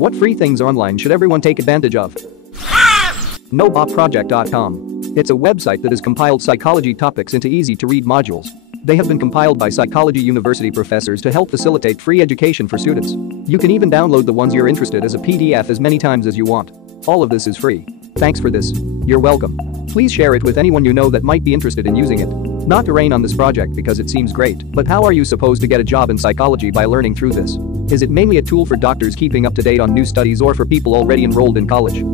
What free things online should everyone take advantage of? NoBotProject.com. It's a website that has compiled psychology topics into easy-to-read modules. They have been compiled by psychology university professors to help facilitate free education for students. You can even download the ones you're interested in as a PDF as many times as you want. All of this is free. Thanks for this. You're welcome. Please share it with anyone you know that might be interested in using it. Not to rain on this project because it seems great, but how are you supposed to get a job in psychology by learning through this? Is it mainly a tool for doctors keeping up to date on new studies or for people already enrolled in college?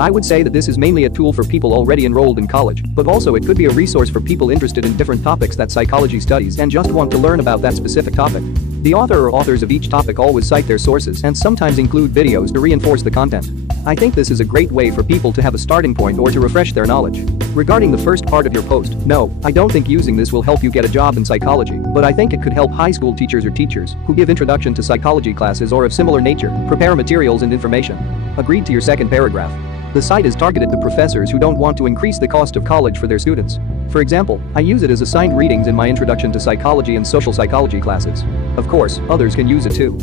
I would say that this is mainly a tool for people already enrolled in college, but also it could be a resource for people interested in different topics that psychology studies and just want to learn about that specific topic. The author or authors of each topic always cite their sources and sometimes include videos to reinforce the content. I think this is a great way for people to have a starting point or to refresh their knowledge. Regarding the first part of your post, no, I don't think using this will help you get a job in psychology, but I think it could help high school teachers or teachers who give introduction to psychology classes or of similar nature prepare materials and information. Agreed to your second paragraph. The site is targeted to professors who don't want to increase the cost of college for their students. For example, I use it as assigned readings in my Introduction to Psychology and Social Psychology classes. Of course, others can use it too.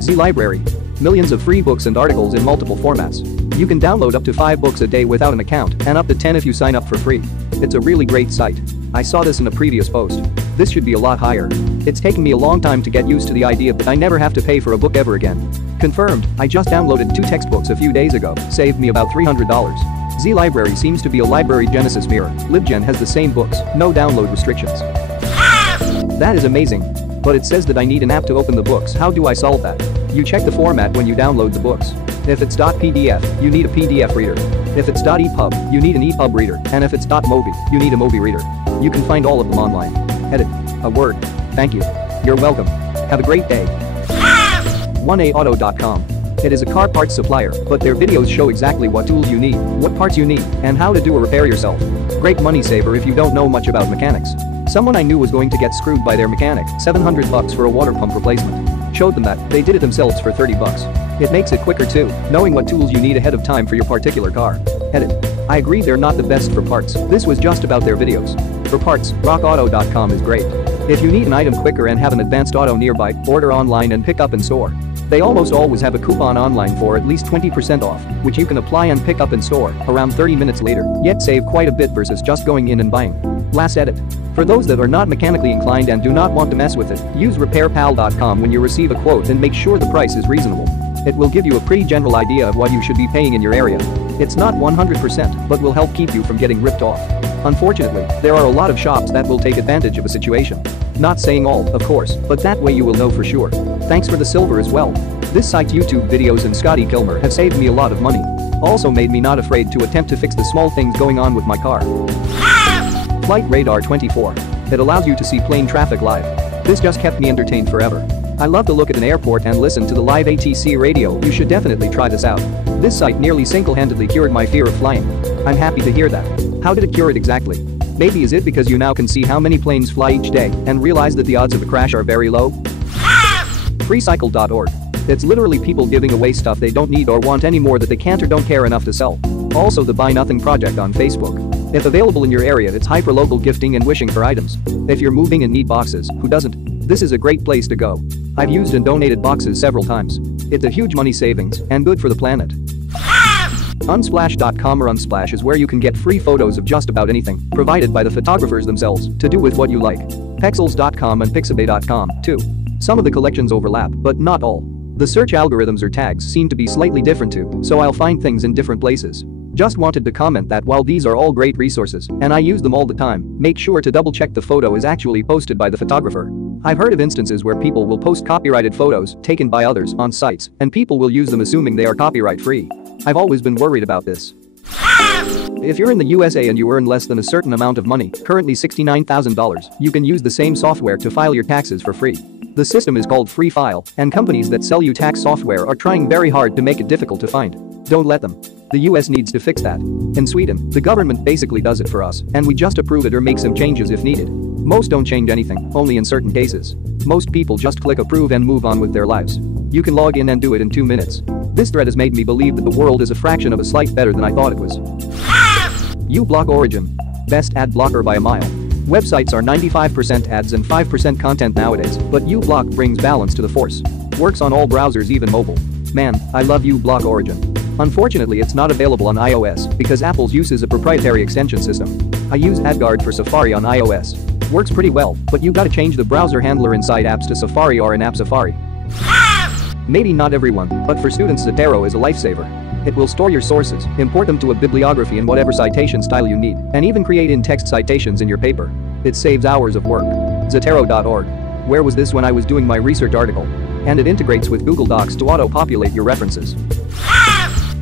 Zilles Library. Millions of free books and articles in multiple formats. You can download up to 5 books a day without an account and up to 10 if you sign up for free. It's a really great site. I saw this in a previous post. This should be a lot higher. It's taken me a long time to get used to the idea that I never have to pay for a book ever again. Confirmed, I just downloaded 2 textbooks a few days ago, saved me about $300. Zilles Library seems to be a library Genesis mirror. LibGen has the same books, no download restrictions. That is amazing. But it says that I need an app to open the books. How do I solve that? You check the format when you download the books. If it's .pdf, you need a PDF reader. If it's .epub, you need an EPUB reader, and if it's .mobi, you need a Mobi reader. You can find all of them online. Edit. A word. Thank you. You're welcome. Have a great day. 1aauto.com. It is a car parts supplier, but their videos show exactly what tools you need, what parts you need, and how to do a repair yourself. Great money saver if you don't know much about mechanics. Someone I knew was going to get screwed by their mechanic, $700 for a water pump replacement. Showed them that, they did it themselves for $30. It makes it quicker too, knowing what tools you need ahead of time for your particular car. Edit. I agree they're not the best for parts. This was just about their videos. For parts, rockauto.com is great. If you need an item quicker and have an advanced auto nearby, order online and pick up in store. They almost always have a coupon online for at least 20% off, which you can apply and pick up in store around 30 minutes later, yet save quite a bit versus just going in and buying. Last edit. For those that are not mechanically inclined and do not want to mess with it, use repairpal.com when you receive a quote and make sure the price is reasonable. It will give you a pretty general idea of what you should be paying in your area. It's not 100%, but will help keep you from getting ripped off. Unfortunately, there are a lot of shops that will take advantage of a situation. Not saying all, of course, but that way you will know for sure. Thanks for the silver as well. This site's YouTube videos and Scotty Kilmer have saved me a lot of money. Also made me not afraid to attempt to fix the small things going on with my car. Flight Radar 24. It allows you to see plane traffic live. This just kept me entertained forever. I love to look at an airport and listen to the live ATC radio. You should definitely try this out. This site nearly single-handedly cured my fear of flying. I'm happy to hear that. How did it cure it exactly? Maybe is it because you now can see how many planes fly each day and realize that the odds of a crash are very low? Freecycle.org. It's literally people giving away stuff they don't need or want anymore that they can't or don't care enough to sell. Also the Buy Nothing project on Facebook. If available in your area, it's hyper-local gifting and wishing for items. If you're moving and need boxes, who doesn't? This is a great place to go. I've used and donated boxes several times. It's a huge money savings and good for the planet. Unsplash.com or Unsplash is where you can get free photos of just about anything, provided by the photographers themselves, to do with what you like. Pexels.com and Pixabay.com, too. Some of the collections overlap, but not all. The search algorithms or tags seem to be slightly different too, so I'll find things in different places. Just wanted to comment that while these are all great resources, and I use them all the time, make sure to double check the photo is actually posted by the photographer. I've heard of instances where people will post copyrighted photos taken by others on sites, and people will use them assuming they are copyright free. I've always been worried about this. If you're in the USA and you earn less than a certain amount of money, currently $69,000, you can use the same software to file your taxes for free. The system is called Free File, and companies that sell you tax software are trying very hard to make it difficult to find. Don't let them. The US needs to fix that. In Sweden, the government basically does it for us, and we just approve it or make some changes if needed. Most don't change anything, only in certain cases. Most people just click approve and move on with their lives. You can log in and do it in 2 minutes. This thread has made me believe that the world is a fraction of a slight better than I thought it was. uBlock Origin. Best ad blocker by a mile. Websites are 95% ads and 5% content nowadays, but uBlock brings balance to the force. Works on all browsers, even mobile. Man, I love uBlock Origin. Unfortunately, it's not available on iOS because Apple's uses a proprietary extension system. I use AdGuard for Safari on iOS. Works pretty well, but you gotta change the browser handler inside apps to Safari or in App Safari. Maybe not everyone, but for students Zotero is a lifesaver. It will store your sources, import them to a bibliography in whatever citation style you need, and even create in-text citations in your paper. It saves hours of work. Zotero.org. Where was this when I was doing my research article? And it integrates with Google Docs to auto-populate your references.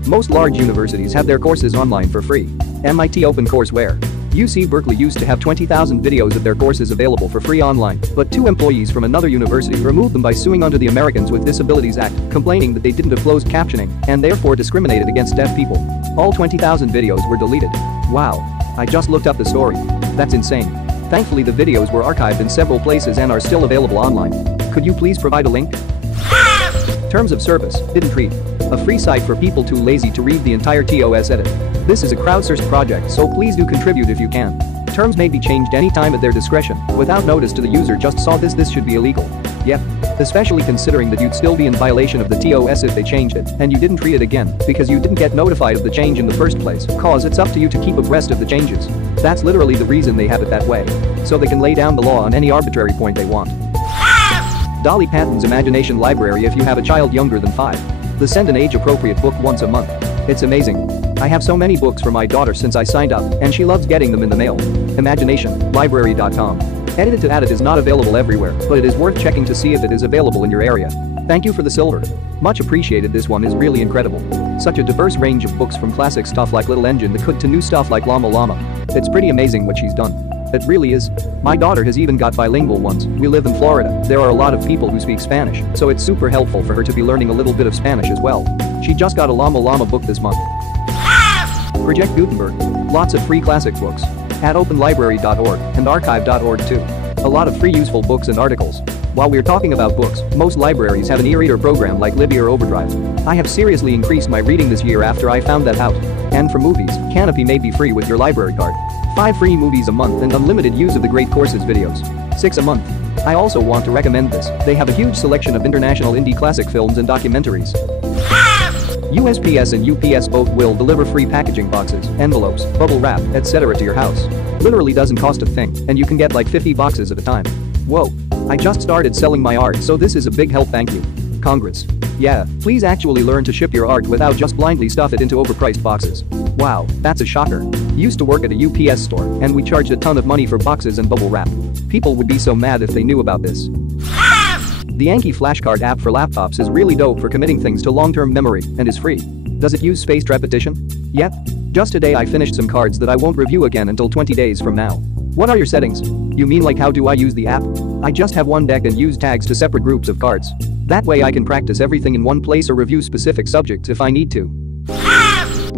Most large universities have their courses online for free. MIT OpenCourseware. UC Berkeley used to have 20,000 videos of their courses available for free online, but 2 employees from another university removed them by suing under the Americans with Disabilities Act, complaining that they didn't have closed captioning and therefore discriminated against deaf people. All 20,000 videos were deleted. Wow. I just looked up the story. That's insane. Thankfully, the videos were archived in several places and are still available online. Could you please provide a link? Terms of service, didn't read. A free site for people too lazy to read the entire TOS edit. This is a crowdsourced project, so please do contribute if you can. Terms may be changed anytime at their discretion, without notice to the user. Just saw this should be illegal. Yep. Especially considering that you'd still be in violation of the TOS if they changed it, and you didn't read it again, because you didn't get notified of the change in the first place, cause it's up to you to keep abreast of the changes. That's literally the reason they have it that way. So they can lay down the law on any arbitrary point they want. Dolly Parton's Imagination Library if you have a child younger than 5. They send an age-appropriate book once a month. It's amazing. I have so many books for my daughter since I signed up, and she loves getting them in the mail. ImaginationLibrary.com. Edited to Add It is not available everywhere, but it is worth checking to see if it is available in your area. Thank you for the silver. Much appreciated. This one is really incredible. Such a diverse range of books, from classic stuff like Little Engine the Could to new stuff like Llama Llama. It's pretty amazing what she's done. It really is. My daughter has even got bilingual ones. We live in Florida. There are a lot of people who speak Spanish, so it's super helpful for her to be learning a little bit of Spanish as well. She just got a Llama Llama book this month. Project Gutenberg. Lots of free classic books. At openlibrary.org and archive.org too. A lot of free useful books and articles. While we're talking about books, most libraries have an e-reader program like Libby or Overdrive. I have seriously increased my reading this year after I found that out. And for movies, Canopy may be free with your library card. 5 free movies a month and unlimited use of the Great Courses videos. 6 a month. I also want to recommend this. They have a huge selection of international indie classic films and documentaries. USPS and UPS both will deliver free packaging boxes, envelopes, bubble wrap, etc. to your house. Literally doesn't cost a thing, and you can get like 50 boxes at a time. Whoa. I just started selling my art, so this is a big help. Thank you. Congrats. Yeah, please actually learn to ship your art without just blindly stuff it into overpriced boxes. Wow, that's a shocker. Used to work at a UPS store, and we charged a ton of money for boxes and bubble wrap. People would be so mad if they knew about this. The Anki flashcard app for laptops is really dope for committing things to long-term memory and is free. Does it use spaced repetition? Yep. Just today I finished some cards that I won't review again until 20 days from now. What are your settings? You mean like how do I use the app? I just have one deck and use tags to separate groups of cards. That way I can practice everything in one place or review specific subjects if I need to.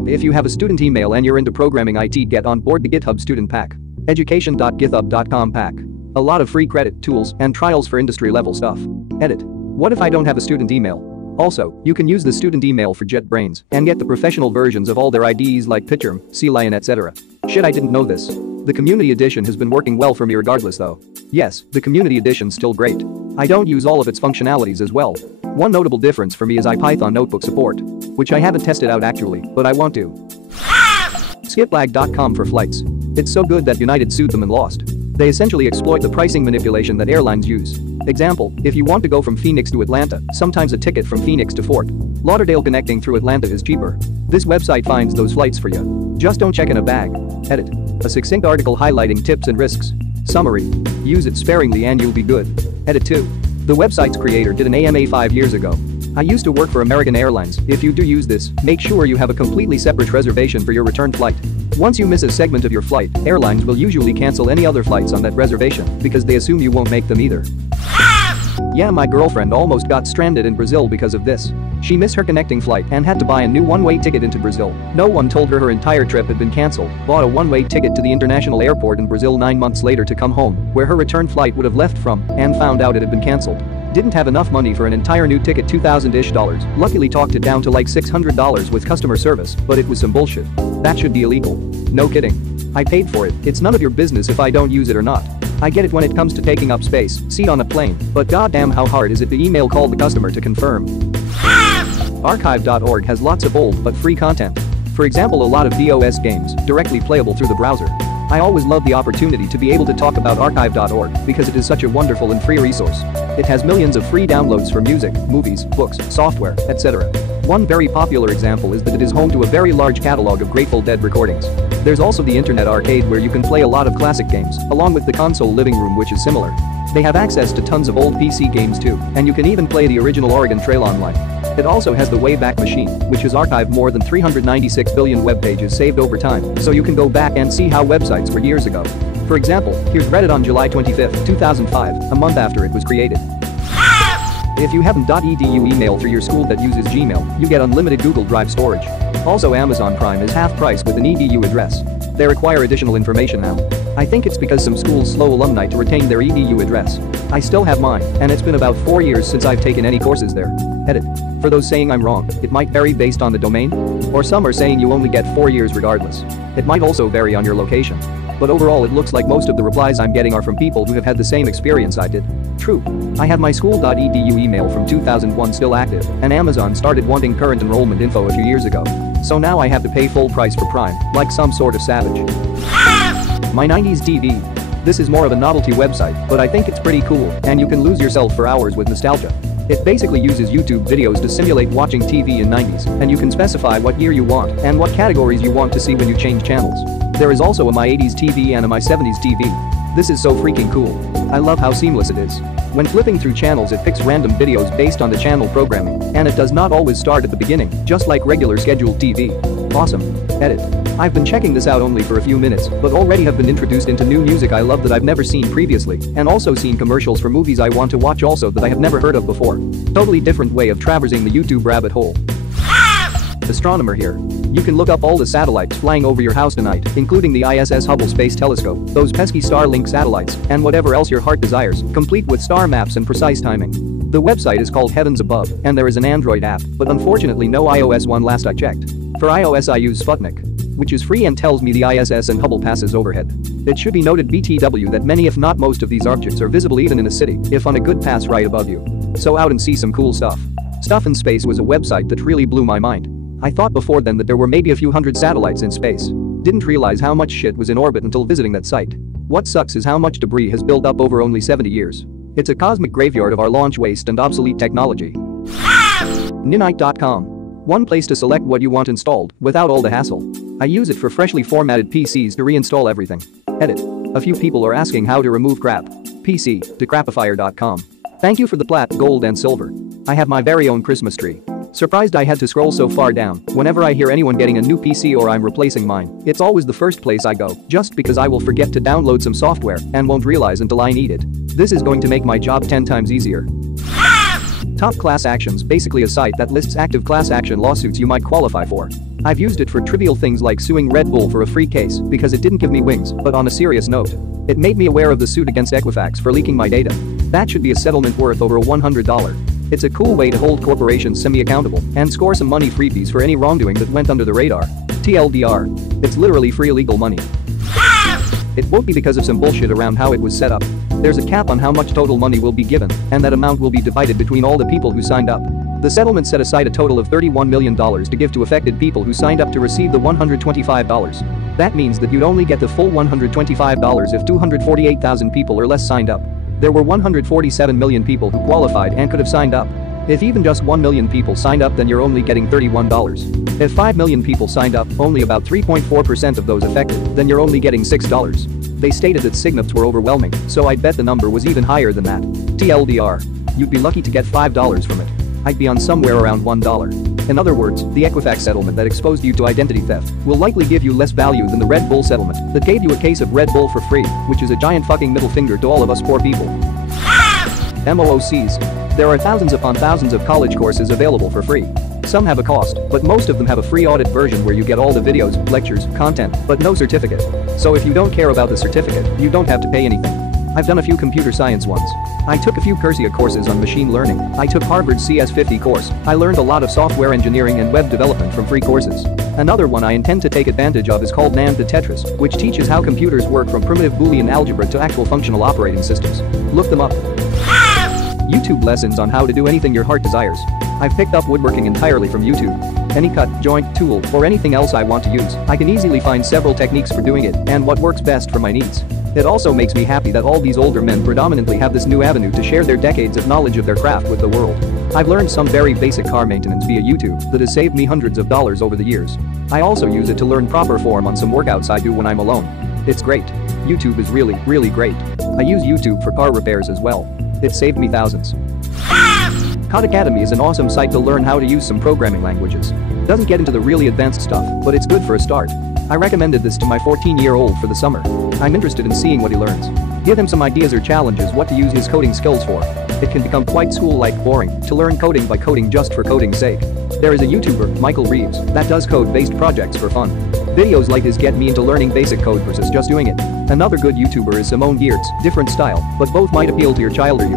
If you have a student email and you're into programming IT, get on board the GitHub Student Pack. Education.github.com pack. A lot of free credit, tools, and trials for industry-level stuff. Edit. What if I don't have a student email? Also, you can use the student email for JetBrains and get the professional versions of all their IDEs like PyCharm, CLion, etc. Shit, I didn't know this. The community edition has been working well for me regardless though. Yes, the community edition's still great. I don't use all of its functionalities as well. One notable difference for me is IPython notebook support, which I haven't tested out actually, but I want to. Skiplag.com for flights. It's so good that United sued them and lost. They essentially exploit the pricing manipulation that airlines use. Example, if you want to go from Phoenix to Atlanta, sometimes a ticket from Phoenix to Fort Lauderdale connecting through Atlanta is cheaper. This website finds those flights for you. Just don't check in a bag. Edit. A succinct article highlighting tips and risks. Summary. Use it sparingly and you'll be good. Edit 2. The website's creator did an AMA 5 years ago. I used to work for American Airlines. If you do use this, make sure you have a completely separate reservation for your return flight. Once you miss a segment of your flight, airlines will usually cancel any other flights on that reservation because they assume you won't make them either. Yeah, my girlfriend almost got stranded in Brazil because of this. She missed her connecting flight and had to buy a new one-way ticket into Brazil. No one told her entire trip had been cancelled, bought a one-way ticket to the international airport in Brazil 9 months later to come home, where her return flight would have left from, and found out it had been cancelled. Didn't have enough money for an entire new ticket, $2,000-ish. Luckily talked it down to like $600 with customer service, but it was some bullshit. That should be illegal. No kidding. I paid for it. It's none of your business if I don't use it or not. I get it when it comes to taking up space, seat on a plane, but goddamn how hard is it to email call the customer to confirm. Archive.org has lots of old but free content. For example, a lot of DOS games, directly playable through the browser. I always love the opportunity to be able to talk about archive.org because it is such a wonderful and free resource. It has millions of free downloads for music, movies, books, software, etc. One very popular example is that it is home to a very large catalog of Grateful Dead recordings. There's also the Internet Arcade where you can play a lot of classic games, along with the console living room which is similar. They have access to tons of old PC games too, and you can even play the original Oregon Trail online. It also has the Wayback Machine, which has archived more than 396 billion web pages saved over time, so you can go back and see how websites were years ago. For example, here's Reddit on July 25, 2005, a month after it was created. If you have an .edu email through your school that uses Gmail, you get unlimited Google Drive storage. Also, Amazon Prime is half price with an edu address. They require additional information now. I think it's because some schools slow alumni to retain their edu address. I still have mine, and it's been about 4 years since I've taken any courses there. Edit. For those saying I'm wrong, it might vary based on the domain. Or some are saying you only get 4 years regardless. It might also vary on your location. But overall it looks like most of the replies I'm getting are from people who have had the same experience I did. True. I have my school.edu email from 2001 still active, and Amazon started wanting current enrollment info a few years ago. So now I have to pay full price for Prime, like some sort of savage. My 90s TV. This is more of a novelty website, but I think it's pretty cool, and you can lose yourself for hours with nostalgia. It basically uses YouTube videos to simulate watching TV in 90s, and you can specify what year you want and what categories you want to see when you change channels. There is also a My 80s TV and a My 70s TV. This is so freaking cool. I love how seamless it is. When flipping through channels it picks random videos based on the channel programming, and it does not always start at the beginning, just like regular scheduled TV. Awesome. Edit. I've been checking this out only for a few minutes, but already have been introduced into new music I love that I've never seen previously, and also seen commercials for movies I want to watch also that I have never heard of before. Totally different way of traversing the YouTube rabbit hole. Astronomer here. You can look up all the satellites flying over your house tonight, including the ISS Hubble Space Telescope, those pesky Starlink satellites, and whatever else your heart desires, complete with star maps and precise timing. The website is called Heavens Above, and there is an Android app, but unfortunately no iOS one last I checked. For iOS I use Sputnik, which is free and tells me the ISS and Hubble passes overhead. It should be noted BTW that many if not most of these objects are visible even in a city, if on a good pass right above you. So out and see some cool stuff. Stuff in Space was a website that really blew my mind. I thought before then that there were maybe a few hundred satellites in space. Didn't realize how much shit was in orbit until visiting that site. What sucks is how much debris has built up over only 70 years. It's a cosmic graveyard of our launch waste and obsolete technology. Ninite.com. One place to select what you want installed, without all the hassle. I use it for freshly formatted PCs to reinstall everything. Edit. A few people are asking how to remove crap. PC, decrapifier.com. Thank you for the plat, gold and silver. I have my very own Christmas tree. Surprised I had to scroll so far down. Whenever I hear anyone getting a new PC or I'm replacing mine, it's always the first place I go, just because I will forget to download some software and won't realize until I need it. This is going to make my job 10 times easier. Top Class Actions, basically a site that lists active class action lawsuits you might qualify for. I've used it for trivial things like suing Red Bull for a free case because it didn't give me wings, but on a serious note, it made me aware of the suit against Equifax for leaking my data. That should be a settlement worth over $100. It's a cool way to hold corporations semi-accountable and score some money freebies for any wrongdoing that went under the radar. TLDR. It's literally free legal money. It won't be because of some bullshit around how it was set up. There's a cap on how much total money will be given, and that amount will be divided between all the people who signed up. The settlement set aside a total of $31 million to give to affected people who signed up to receive the $125. That means that you'd only get the full $125 if 248,000 people or less signed up. There were 147 million people who qualified and could have signed up. If even just 1 million people signed up, then you're only getting $31. If 5 million people signed up, only about 3.4% of those affected, then you're only getting $6. They stated that signups were overwhelming, so I'd bet the number was even higher than that. TLDR. You'd be lucky to get $5 from it. I'd be on somewhere around $1. In other words, the Equifax settlement that exposed you to identity theft will likely give you less value than the Red Bull settlement that gave you a case of Red Bull for free, which is a giant fucking middle finger to all of us poor people. MOOCs. There are thousands upon thousands of college courses available for free. Some have a cost, but most of them have a free audit version where you get all the videos, lectures, content, but no certificate. So if you don't care about the certificate, you don't have to pay anything. I've done a few computer science ones. I took a few Cursia courses on machine learning. I took Harvard's CS50 course. I learned a lot of software engineering and web development from free courses. Another one I intend to take advantage of is called NAND to Tetris, which teaches how computers work from primitive Boolean algebra to actual functional operating systems. Look them up. YouTube lessons on how to do anything your heart desires. I've picked up woodworking entirely from YouTube. Any cut, joint, tool, or anything else I want to use, I can easily find several techniques for doing it and what works best for my needs. It also makes me happy that all these older men predominantly have this new avenue to share their decades of knowledge of their craft with the world. I've learned some very basic car maintenance via YouTube that has saved me hundreds of dollars over the years. I also use it to learn proper form on some workouts I do when I'm alone. It's great. YouTube is really great. I use YouTube for car repairs as well. It saved me thousands. Khan Academy is an awesome site to learn how to use some programming languages. Doesn't get into the really advanced stuff, but it's good for a start. I recommended this to my 14-year-old for the summer. I'm interested in seeing what he learns. Give him some ideas or challenges what to use his coding skills for. It can become quite school-like boring to learn coding by coding just for coding's sake. There is a YouTuber, Michael Reeves, that does code-based projects for fun. Videos like his get me into learning basic code versus just doing it. Another good YouTuber is Simone Geertz, different style, but both might appeal to your child or you.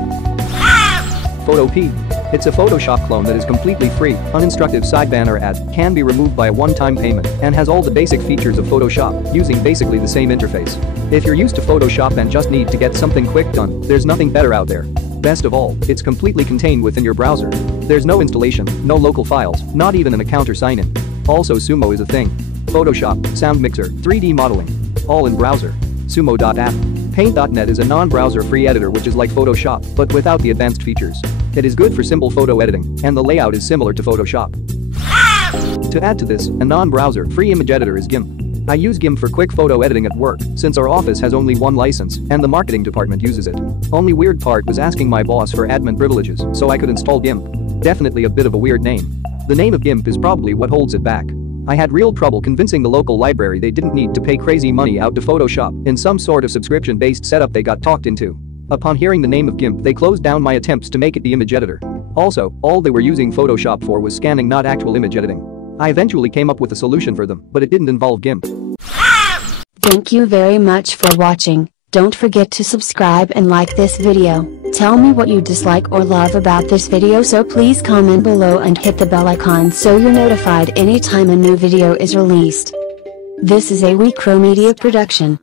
Photopea. It's a Photoshop clone that is completely free, uninstructive side banner ad, can be removed by a one-time payment, and has all the basic features of Photoshop, using basically the same interface. If you're used to Photoshop and just need to get something quick done, there's nothing better out there. Best of all, it's completely contained within your browser. There's no installation, no local files, not even an account or sign-in. Also, Sumo is a thing. Photoshop, sound mixer, 3D modeling. All in browser. Sumo.app. Paint.net is a non-browser free editor which is like Photoshop, but without the advanced features. It is good for simple photo editing, and the layout is similar to Photoshop. To add to this, a non-browser free image editor is GIMP. I use GIMP for quick photo editing at work, since our office has only one license, and the marketing department uses it. Only weird part was asking my boss for admin privileges, so I could install GIMP. Definitely a bit of a weird name. The name of GIMP is probably what holds it back. I had real trouble convincing the local library they didn't need to pay crazy money out to Photoshop in some sort of subscription-based setup they got talked into. Upon hearing the name of GIMP, they closed down my attempts to make it the image editor. Also, all they were using Photoshop for was scanning, not actual image editing. I eventually came up with a solution for them, but it didn't involve GIMP. Thank you very much for watching. Don't forget to subscribe and like this video. Tell me what you dislike or love about this video, so please comment below and hit the bell icon so you're notified anytime a new video is released. This is a WeCrow Media production.